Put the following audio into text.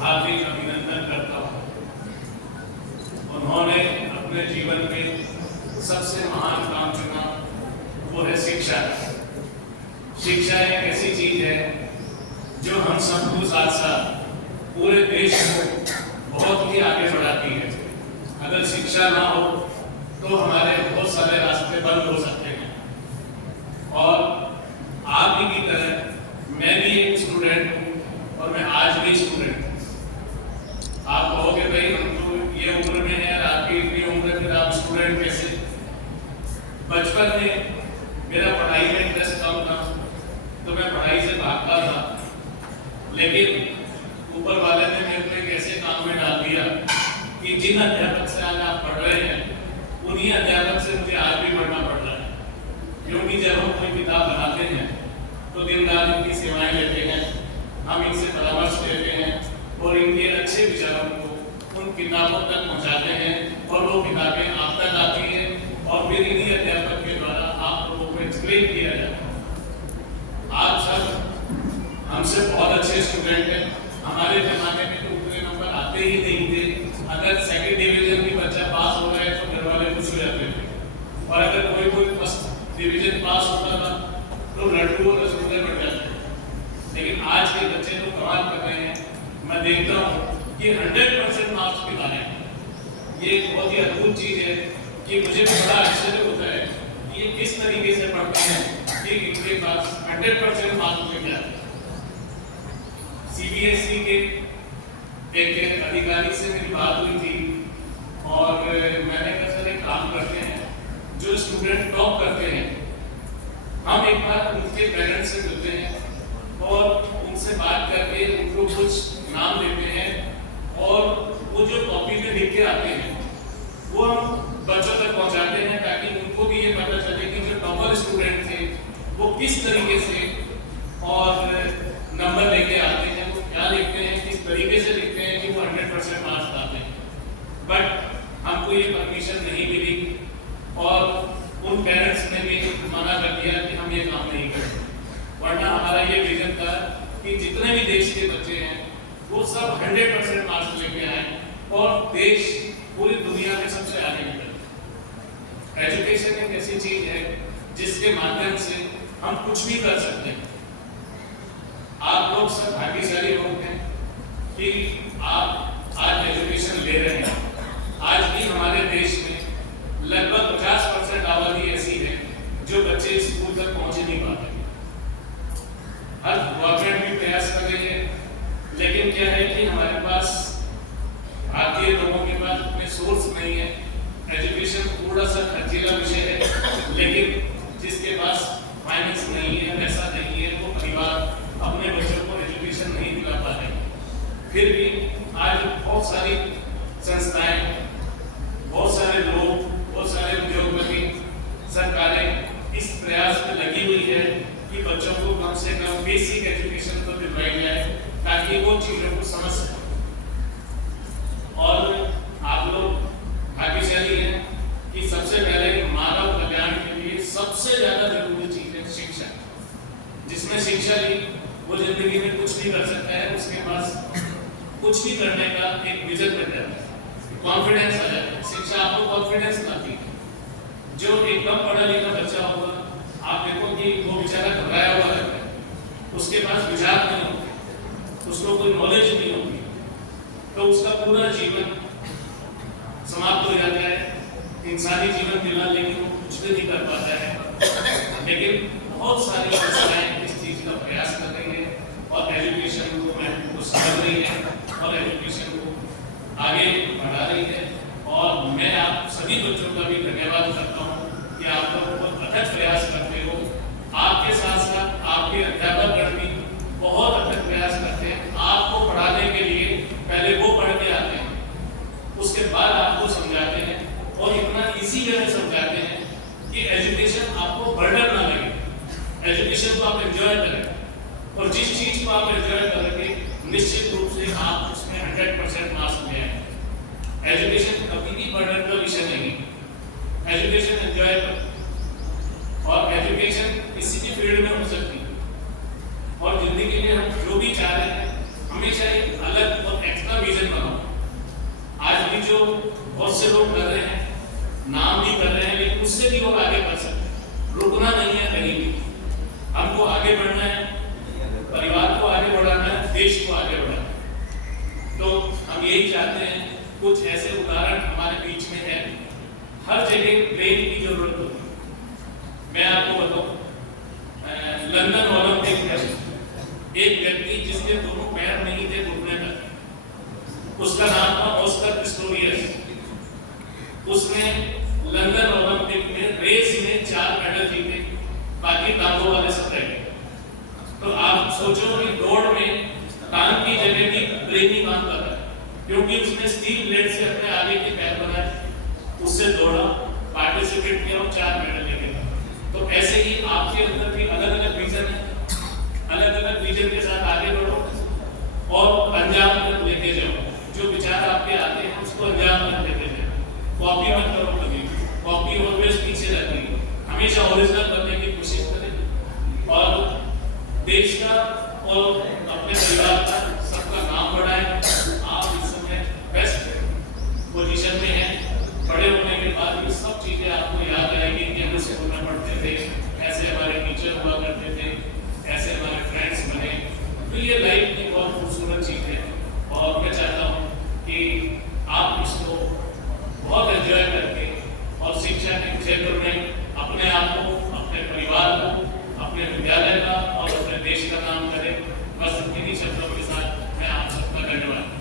हार्दिक अभिनंदन करता हूँ। उन्होंने अपने जीवन में सबसे महान काम चुना, वो है शिक्षा। शिक्षा एक ऐसी चीज है जो हम सबको साथ साथ पूरे देश को बहुत ही आगे बढ़ाती है। अगर शिक्षा ना हो तो हमारे बहुत सारे रास्ते बंद हो सकते हैं। और आप ही की तरह मैं भी एक स्टूडेंट हूँ और मैं आज भी स्टूडेंट हूँ। आप कहोगे भाई हम तो ये उम्र में है, आपकी इतनी उम्र में आप स्टूडेंट कैसे? बचपन में मेरा पढ़ाई में इंटरेस्ट कम था तो मैं पढ़ाई से भागता था, लेकिन ऊपर वाले ने मेरे को एक ऐसे काम में डाल दिया कि जिन अध्यापक से आज आप पढ़ रहे हैं उन्हीं अध्यापक से मुझे आज भी पढ़ना पड़ रहा है। क्योंकि जब हम कोई किताब बनाते हैं तो दिन रात इनकी सेवाएं लेते हैं, हम इनसे परामर्श लेते हैं और इनके अच्छे विचारों को उन किताबों तक पहुंचाते हैं और वो किताबें आप तक आती हैं और फिर इन्हीं अध्यापक के द्वारा आप लोगों को एक्सप्लेन किया जाता है। आप सब हमसे बहुत अच्छे स्टूडेंट हैं। हमारे जमाने में तो उतने नंबर आते ही नहीं थे। अगर सेकंड डिवीजन भी बच्चा पास हो रहा है तो घर वाले खुश हो जाते थे, और अगर कोई फर्स्ट डिवीजन पास होता था तो लड्डू और रसगुल्ले बढ़ जाते थे। लेकिन आज के बच्चे तो कमाल कर रहे हैं। मैं देखता हूँ कि 100% मार्क्स भी लाने हैं। ये एक बहुत ही अद्भुत चीज है कि मुझे बड़ा आश्चर्य होता है कि ये किस तरीके से पढ़ते हैं कि इनके पास 100% मार्क्स मिल जाते हैं। सीबीएसई के एक अधिकारी से मेरी बात हुई थी और मैंने कहा सर एक काम करते हैं, जो स्टूडेंट टॉप करते हैं हम एक बार उनके पेरेंट्स से मिलते हैं और उनसे बात करके उनको कुछ नाम देते हैं और वो जो कॉपी में लिख के आते हैं वो हम बच्चों तक पहुंचाते हैं, ताकि उनको भी ये पता चले कि जो टॉपर स्टूडेंट थे वो किस तरीके से और नंबर लेके आते हैं, वो क्या लिखते हैं, किस तरीके से लिखते हैं कि वो 100% मार्क्स लाते हैं। बट हमको ये परमिशन नहीं मिली और उन पेरेंट्स ने भी मना कर दिया कि हम ये काम नहीं करेंगे। वरना हमारा ये विजन था कि जितने भी देश के बच्चे हैं वो सब 100% मार्क्स लेके आए और देश पूरी दुनिया में सबसे आगे निकले। एजुकेशन एक ऐसी चीज है जिसके माध्यम से हम कुछ भी कर सकते हैं। आप लोग सब भाग्यशाली लोग हैं कि आप आज एजुकेशन ले रहे हैं। आज भी हमारे देश में लगभग 50% आबादी ऐसी है जो बच्चे स्कूल तक पहुंच ही नहीं पाते। हर गवर्नमेंट भी प्रयास कर रही है, लेकिन क्या है कि हमारे पास भारतीय लोगों के पास उतने सोर्स नहीं है। एजुकेशन थोड़ा सा खर्चीला विषय है, लेकिन जिसके पास फाइनेंस नहीं है, पैसा नहीं है, वो परिवार अपने बच्चों को एजुकेशन नहीं दिला पा रहे। फिर भी आज बहुत सारी संस्थाएं, बहुत सारे लोग, बहुत सारे उद्योगपति, सरकारें इस प्रयास में लगी हुई है कि बच्चों को कम से कम बेसिक एजुकेशन तो दिलवाई जाए ताकि वो चीजों को समझ सकें। और आप लोग भाग्यशाली हैं कि सबसे पहले मानव कल्याण के लिए सबसे ज्यादा जरूरी चीज है शिक्षा। जिसने शिक्षा ली वो जिंदगी में कुछ नहीं कर सकता है, उसके पास कुछ भी करने का एक विजन बन जाता है, कॉन्फिडेंस आ जाता है। शिक्षा आपको कॉन्फिडेंस लाती है। जो एकदम पढ़ा लिखा बच्चा होगा, आप देखो कि वो बेचारा घबराया हुआ रहता है, उसके पास विचार नहीं होते, उसको कोई नॉलेज नहीं होती, तो उसका पूरा जीवन समाप्त हो जाता है। इंसानी जीवन मिला लेकिन वो कुछ भी नहीं कर पाता है। लेकिन बहुत सारी संस्थाएं इस चीज का प्रयास कर रही है और एजुकेशन को महत्व को समझ रही है और एजुकेशन को आगे बढ़ा रही है। और मैं आप सभी बच्चों का भी धन्यवाद करता हूँ कि आप लोग बहुत अथक प्रयास करते हो। आपके साथ साथ आपके अध्यापक भी बहुत अथक प्रयास करते हैं। आपको पढ़ाने के लिए पहले वो पढ़ के आते हैं, उसके बाद आपको समझाते हैं और इतना इजी वे में समझाते हैं कि एजुकेशन आपको बर्डन ना लगे। एजुकेशन को आप एंजॉय करें और जिस चीज को आप एंजॉय करेंगे निश्चित रूप से आप उसमें 100% मार्क्स ले आएंगे। एजुकेशन कभी भी बर्डन का विषय नहीं, एजुकेशन एंजॉय करें। और एजुकेशन किसी भी फील्ड में हो सकती है और जिंदगी में हम जो भी चाह रहे हैं हमेशा एक अलग और एक्स्ट्रा विजन बनाओ। आज भी जो बहुत से लोग कर रहे हैं, नाम भी कर रहे हैं, लेकिन उससे भी लोग आगे बढ़ सकते हैं। रुकना नहीं है कहीं भी, हमको आगे बढ़ना है, परिवार को आगे बढ़ाना है, देश को आगे बढ़ाना है। तो हम यही चाहते हैं। कुछ ऐसे उदाहरण हमारे बीच में है। हर जगह ब्रेन की जरूरत होती है। मैं आपको बताऊं, लंदन ओलंपिक में एक व्यक्ति जिसके दोनों पैर नहीं थे घुटने तक, उसका नाम था ऑस्कर पिस्टोरियस। उसने लंदन ओलंपिक में रेस में 4 मेडल जीते, बाकी टांगों वाले सब रह गए। तो आप सोचो कि दौड़ में टांग की जगह भी ब्रेन ही काम कर रहा है, क्योंकि उसने स्टील ब्लेड से अपने आगे के पैर बनाए, उससे दौड़ा, पार्टिसिपेट किया और 4 मेडल लेके गया। तो ऐसे ही आपके अंदर भी अलग अलग विजन है, अलग अलग विजन के साथ आगे बढ़ो और अंजाम तक लेके जाओ। जो विचार आपके आते हैं उसको अंजाम तक लेके जाओ। कॉपी मत करो कभी, कॉपी ऑलवेज पीछे रहती है। हमेशा ओरिजिनल बनने की कोशिश करें और देश का और अपने परिवार का सबका नाम बढ़ाएं। आप इस समय बेस्ट पोजीशन में हैं। बड़े होने के बाद ये सब चीजें आपको याद आएंगी कि हम स्कूल में पढ़ते थे, ऐसे हमारे टीचर हुआ करते थे, ऐसे हमारे फ्रेंड्स बने। तो ये लाइफ की बहुत खूबसूरत चीज है और मैं चाहता हूँ कि आप इसको बहुत एंजॉय करके और शिक्षा के क्षेत्र में अपने आप को, अपने परिवार को, अपने विद्यालय का और अपने देश का नाम करें। बस इन्हीं शब्दों के साथ मैं आप सबका धन्यवाद।